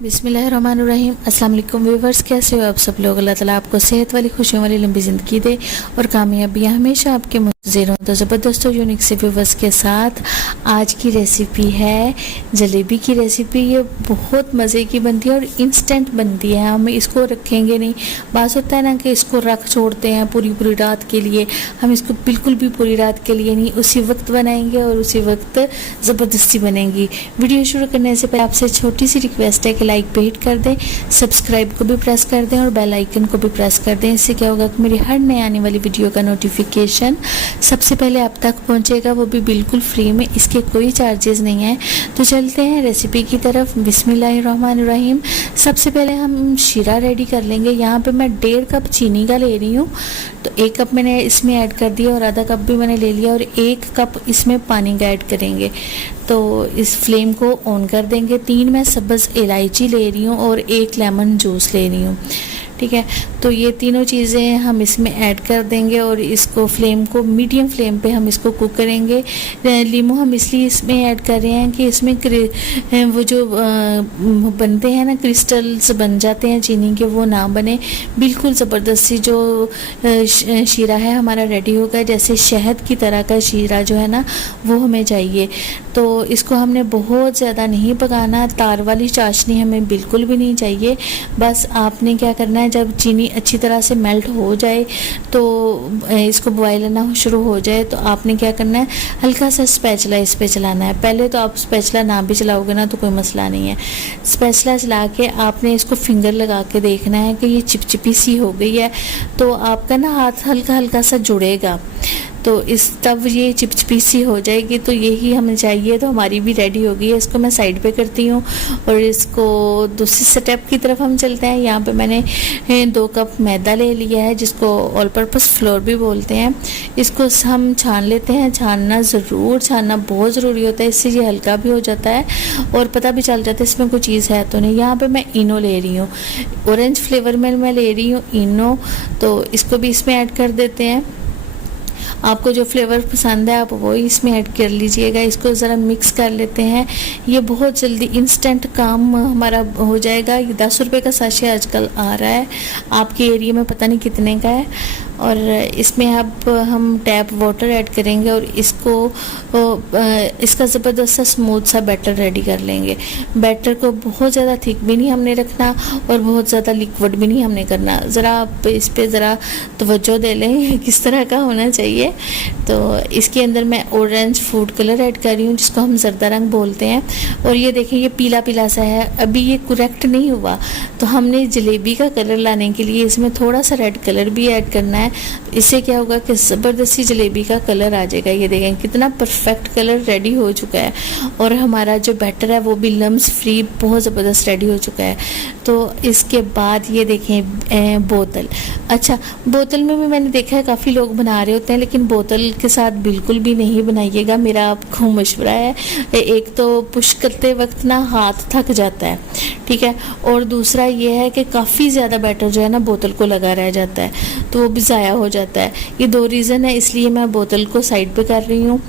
बिस्मिल्लाहिर्रहमानिर्रहीम। अस्सलाम वालेकुम व्यूवर्स, कैसे हो आप सब लोग। अल्लाह ताला आपको सेहत वाली खुशियों वाली लंबी ज़िंदगी दे और कामयाबियाँ हमेशा आपके मुंतज़िर हों। तो ज़बरदस्त और यूनिक से व्यूवर्स के साथ आज की रेसिपी है जलेबी की रेसिपी। ये बहुत मज़े की बनती है और इंस्टेंट बनती है। हम इसको रखेंगे नहीं, बात होता है ना कि इसको रख छोड़ते हैं पूरी पूरी रात के लिए। हम इसको बिल्कुल भी पूरी रात के लिए नहीं, उसी वक्त बनाएंगे और उसी वक्त ज़बरदस्ती बनेगी। वीडियो शुरू करने से पहले आपसे छोटी सी रिक्वेस्ट है कि लाइक पे हिट कर दें, सब्सक्राइब को भी प्रेस कर दें और बेल आइकन को भी प्रेस कर दें। इससे क्या होगा कि मेरी हर नए आने वाली वीडियो का नोटिफिकेशन सबसे पहले आप तक पहुंचेगा, वो भी बिल्कुल फ्री में, इसके कोई चार्जेस नहीं है। तो चलते हैं रेसिपी की तरफ। बिस्मिल्लाहिर्रहमानिर्रहीम। सबसे पहले हम शीरा रेडी कर लेंगे। यहाँ पे मैं 1.5 कप चीनी का ले रही हूँ, तो 1 कप मैंने इसमें ऐड कर दिया और आधा कप भी मैंने ले लिया और 1 कप इसमें पानी का ऐड करेंगे। तो इस फ्लेम को ऑन कर देंगे। 3 मैं सब्ज़ इलायची ले रही हूँ और 1 लेमन जूस ले रही हूँ, ठीक है। तो ये तीनों चीज़ें हम इसमें ऐड कर देंगे और इसको फ्लेम को मीडियम फ्लेम पे हम इसको कुक करेंगे। लीमू हम इसलिए इसमें ऐड कर रहे हैं कि इसमें वो जो बनते हैं ना, क्रिस्टल्स बन जाते हैं चीनी के, वो ना बने। बिल्कुल ज़बरदस्ती जो शीरा है हमारा रेडी होगा, जैसे शहद की तरह का शीरा जो है ना, वो हमें चाहिए। तो इसको हमने बहुत ज़्यादा नहीं पकाना, तार वाली चाशनी हमें बिल्कुल भी नहीं चाहिए। बस आपने क्या करना है, जब चीनी अच्छी तरह से मेल्ट हो जाए, तो इसको बॉयल ना शुरू हो जाए, तो आपने क्या करना है, हल्का सा स्पैचुला इस पे चलाना है। पहले तो आप स्पैचुला ना भी चलाओगे ना तो कोई मसला नहीं है। स्पैचुला चला के आपने इसको फिंगर लगा के देखना है कि ये चिपचिपी सी हो गई है, तो आपका ना हाथ हल्का हल्का सा जुड़ेगा। तो इस तब ये चिपचिपी सी हो जाएगी, तो यही हमें चाहिए। तो हमारी भी रेडी हो गई है। इसको मैं साइड पे करती हूँ और इसको दूसरी स्टेप की तरफ हम चलते हैं। यहाँ पे मैंने 2 कप मैदा ले लिया है, जिसको ऑल पर्पस फ्लोर भी बोलते हैं। इसको हम छान लेते हैं। छानना ज़रूर, छानना बहुत ज़रूरी होता है, इससे ये हल्का भी हो जाता है और पता भी चल जाता है इसमें कोई चीज़ है तो नहीं। यहाँ पर मैं इनो ले रही हूँ, ऑरेंज फ्लेवर में मैं ले रही हूँ इनो, तो इसको भी इसमें ऐड कर देते हैं। आपको जो फ्लेवर पसंद है आप वो इसमें ऐड कर लीजिएगा। इसको ज़रा मिक्स कर लेते हैं। ये बहुत जल्दी इंस्टेंट काम हमारा हो जाएगा। ये 10 रुपये का साशे आजकल आ रहा है, आपके एरिया में पता नहीं कितने का है। और इसमें अब हम टैप वाटर ऐड करेंगे और इसका ज़बरदस्त सा स्मूथ सा बैटर रेडी कर लेंगे। बैटर को बहुत ज़्यादा थिक भी नहीं हमने रखना और बहुत ज़्यादा लिक्विड भी नहीं हमने करना। ज़रा आप इस पर ज़रा तवज्जो दे लें किस तरह का होना चाहिए। तो इसके अंदर मैं ऑरेंज फूड कलर ऐड कर रही हूँ, जिसको हम जर्दा रंग बोलते हैं। और ये देखें, ये पीला पीला सा है, अभी ये करेक्ट नहीं हुआ, तो हमने जलेबी का कलर लाने के लिए इसमें थोड़ा सा रेड कलर भी ऐड करना है। इससे क्या होगा कि ज़बरदस्ती जलेबी का कलर आ जाएगा। ये देखें कितना परफेक्ट कलर रेडी हो चुका है और हमारा जो बैटर है वो भी लम्स फ्री बहुत ज़बरदस्त रेडी हो चुका है। तो इसके बाद ये देखें बोतल। अच्छा, बोतल में भी मैंने देखा है काफ़ी लोग बना रहे होते हैं, लेकिन बोतल के साथ बिल्कुल भी नहीं बनाइएगा। मेरा आपको मशवरा है, एक तो पुश करते वक्त ना हाथ थक जाता है, ठीक है, और दूसरा ये है कि काफ़ी ज़्यादा बैटर जो है ना बोतल को लगा रह जाता है, तो वो भी ज़ाया हो जाता है। ये 2 रीज़न है, इसलिए मैं बोतल को साइड पे कर रही हूँ।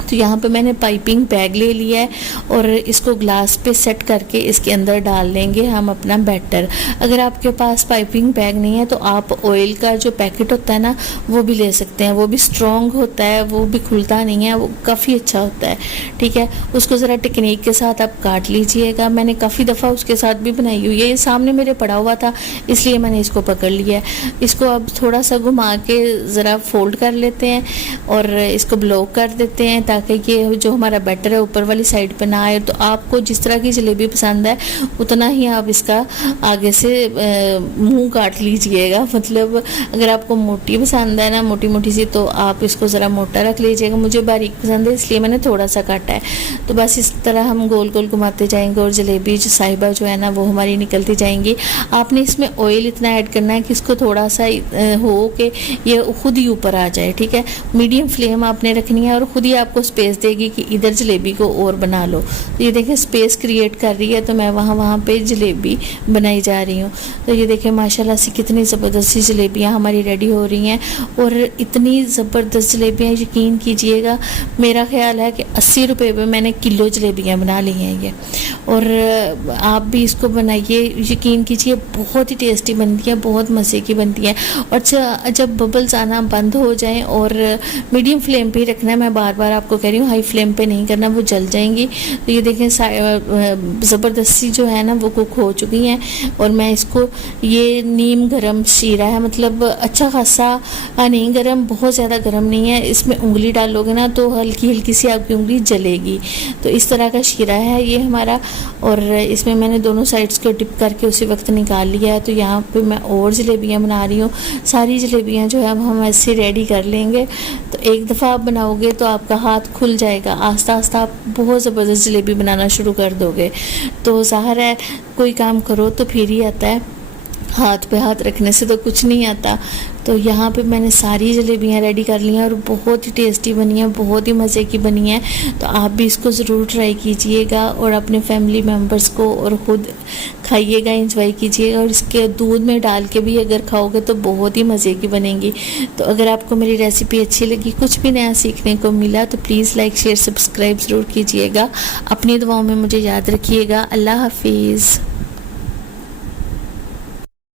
तो यहाँ पे मैंने पाइपिंग बैग ले लिया है और इसको ग्लास पे सेट करके इसके अंदर डाल लेंगे हम अपना बैटर। अगर आपके पास पाइपिंग बैग नहीं है तो आप ऑयल का जो पैकेट होता है ना वो भी ले सकते हैं, वो भी स्ट्रॉन्ग होता है, वो भी खुलता नहीं है, वो काफ़ी अच्छा होता है, ठीक है। उसको ज़रा टेक्निक के साथ आप काट लीजिएगा। मैंने काफ़ी दफ़ा उसके साथ भी बनाई हुई है, ये सामने मेरे पड़ा हुआ था इसलिए मैंने इसको पकड़ लिया है। इसको अब थोड़ा सा घुमा के ज़रा फोल्ड कर लेते हैं और इसको ब्लॉक कर देते हैं ताकि ये जो हमारा बैटर है ऊपर वाली साइड पे ना आए। तो आपको जिस तरह की जलेबी पसंद है उतना ही आप इसका आगे से मुंह काट लीजिएगा। मतलब अगर आपको मोटी पसंद है ना, मोटी मोटी सी, तो आप इसको ज़रा मोटा रख लीजिएगा। मुझे बारीक पसंद है इसलिए मैंने थोड़ा सा काटा है। तो बस इस तरह हम गोल गोल घुमाते जाएंगे और जलेबी जो साहिबा जो है ना वो हमारी निकलती जाएंगी। आपने इसमें ऑयल इतना ऐड करना है कि इसको थोड़ा सा हो कि ये खुद ही ऊपर आ जाए, ठीक है। मीडियम फ्लेम आपने रखनी है और खुद ही आपको स्पेस देगी कि इधर जलेबी को और बना लो। तो ये देखें स्पेस क्रिएट कर रही है, तो मैं वहाँ पे जलेबी बनाई जा रही हूँ। तो ये देखें माशाल्लाह से कितनी ज़बरदस्त सी जलेबियाँ हमारी रेडी हो रही हैं, और इतनी ज़बरदस्त जलेबियाँ, यकीन कीजिएगा मेरा ख्याल है कि 80 रुपये में मैंने किलो जलेबियाँ बना ली हैं ये। और आप भी इसको बनाइए, यकीन कीजिए बहुत ही टेस्टी बनती है, बहुत मज़े की बनती है। और जब बबल्स आना बंद हो जाएं, और मीडियम फ्लेम पे ही रखना है, मैं बार बार आपको कह रही हूँ हाई फ्लेम पे नहीं करना, वो जल जाएंगी। तो ये देखें ज़बरदस्ती जो है ना वो कुक हो चुकी हैं। और मैं इसको, ये नीम गरम शीरा है, मतलब अच्छा खासा नहीं गरम, बहुत ज़्यादा गरम नहीं है। इसमें उंगली डालोगे ना तो हल्की हल्की सी आपकी उंगली जलेगी। तो इस तरह का शीरा है ये हमारा, और इसमें मैंने दोनों साइड्स को डिप करके उसी वक्त निकाल लिया है। तो यहाँ पे मैं और जलेबियाँ बना रही हूँ। सारी जलेबियाँ जो है अब हम ऐसे रेडी कर लेंगे। तो एक दफ़ा आप बनाओगे तो आपका हाथ खुल जाएगा, आस्ता आस्ता आप बहुत ज़बरदस्त जलेबी बनाना शुरू कर दोगे। तो ज़ाहिर है कोई काम करो तो फिर ही आता है, हाथ पे हाथ रखने से तो कुछ नहीं आता। तो यहाँ पे मैंने सारी जलेबियाँ रेडी कर ली हैं, और बहुत ही टेस्टी बनी है, बहुत ही मज़े की बनी है। तो आप भी इसको ज़रूर ट्राई कीजिएगा, और अपने फैमिली मेम्बर्स को और ख़ुद खाइएगा, इंजॉय कीजिएगा। और इसके दूध में डाल के भी अगर खाओगे तो बहुत ही मज़े की बनेगी। तो अगर आपको मेरी रेसिपी अच्छी लगी, कुछ भी नया सीखने को मिला, तो प्लीज़ लाइक शेयर सब्सक्राइब ज़रूर कीजिएगा। अपनी दुआओं में मुझे याद रखिएगा। अल्लाह हाफिज़।